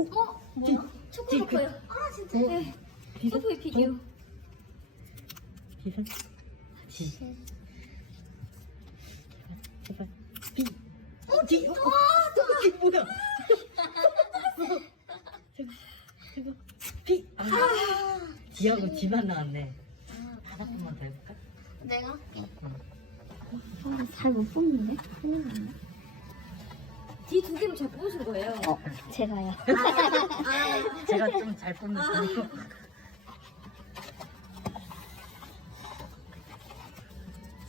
어? 어? 뭐야? 초코초코요. 아 진짜. 네. 초코의 피규어. G선. G. 제발. B. 어, D. 어, G 뭐야? 제발, 제발. B. 아, G하고 G만 나왔네. 다섯 번만 더 해볼까? 내가? 응. 잘못 뽑는데? 큰일 났네. D 두 개면 잘 뽑으신 거예요? 어, 제가요. 제가 좀 잘 뽑는 편이고.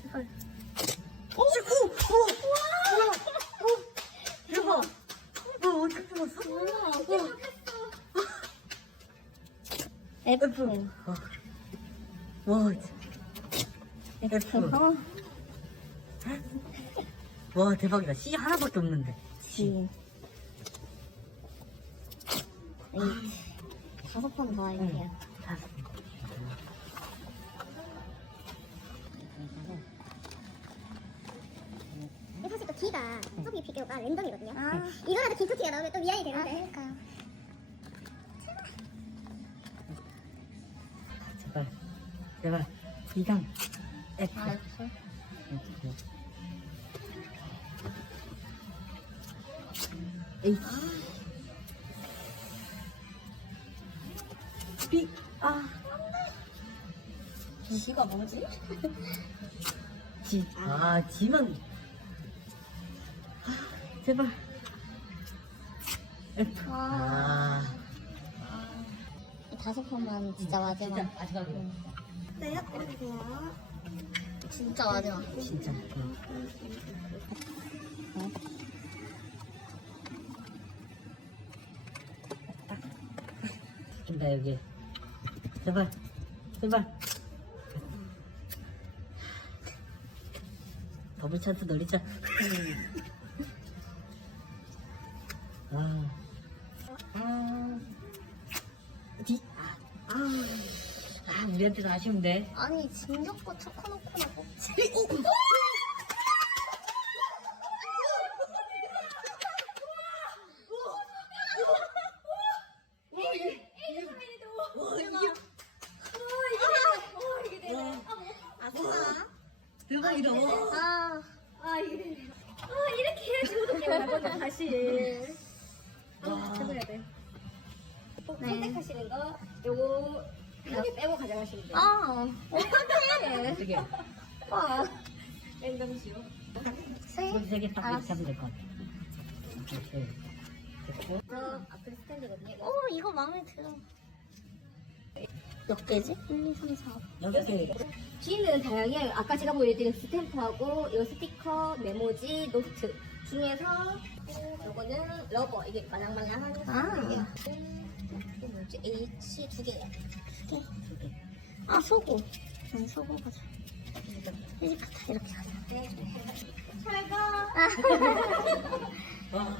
제발. 어, 오, 우와, 우와, 우와, 대박. 와, 어떻게 뽑았어? F. F. 어. 와, 진짜. F. 어, 와, 대박이다. C 하나밖에 없는데. H. 다섯 번 더 할게요. 다섯. 근데 사실 또 D가 소비 비교가 랜덤이거든요. 아. 이거라도 김토티가 나오면 또 미안이 되는데. 그러니까요. 제발. 제발. B강. F. 아, F. B. 아. G가 뭐지? G. 아, G만. 아, 제발. F. 아. 다섯 번만 진짜 마지막. 진짜 마지막으로. 네, 올리세요. 진짜 마지막. 진짜. 응. 준다 여기. 제발. 제발. 더블 찬스 노리자. 아. 아. 디. 아. 아. 아, 우리한테는 아쉬운데. 아니, 진격과 초코노코나 뽑지. 아싸. 대박이다. 아, 아, 이게. 아, 이렇게 해야지 우리가 건데 다시. 와. 해봐야 돼. 꼭 선택하시는 거, 요거 한개 빼고 가져가시면 돼요. 아, 어떡해. 어떻게? 아, 랜덤이시요. 이건 세개 딱 이렇게 하면 될 것 같아. 이렇게. 됐고. 저 앞에 스탠드거든요. 오, 이거 마음에 들어. 몇 개지? 1, 2, 3, 4. 여섯 개. G는 다양해요. 아까 제가 보여드린 스탬프하고 이 스티커, 메모지, 노트 중에서 요거는 러버 이게 말랑말랑한 아. 이게 뭐지? H 두 개예요. 두 개. 아, 소고. 난 소고 가자. 이렇게 가자. 잘 가. 와.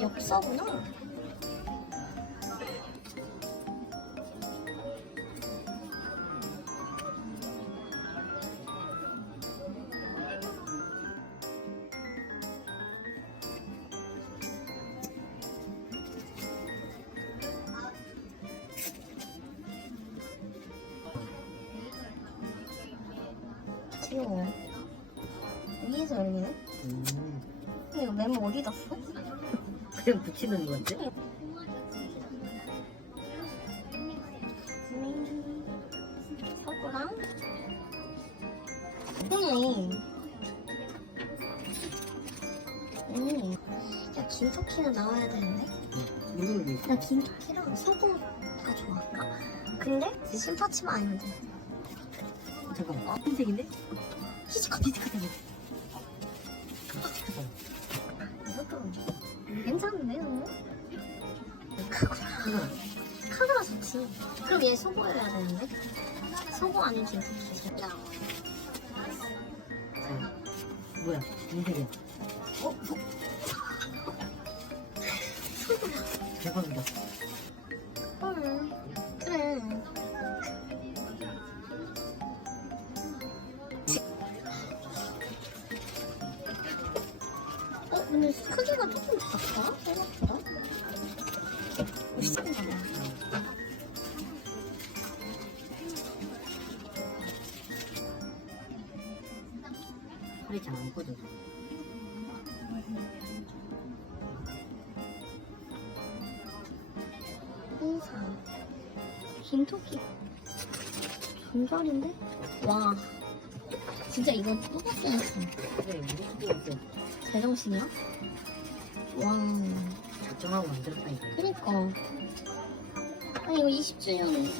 엽서구나. 귀여워. 위에서 열리네? 음. 근데 이거 메모 어디다 써? 그냥 붙이는 건데? 서구랑 네. 아니, 야 김토끼는 나와야 되는데. 게 있어? 나 김토끼랑 서구가 좋아. 아, 근데 심파치만 아니면 돼. 잠깐만. 아, 흰색인데? 히지카 비슷하다. 이것도 괜찮은데 너무? 카구라. 카구라 좋지. 그럼 얘 소고여야 되는데? 소고 아니면 김토끼. 야, 자, 뭐야? 흰색이야. 어? 대박이다. 홍삼. 김토끼. 존잘인데? 와. 진짜 이건 뽑았어야 했어. 소리였어? 제정신이야? 와. 작정하고 만들었다니까. 그니까. 아니, 이거 20주년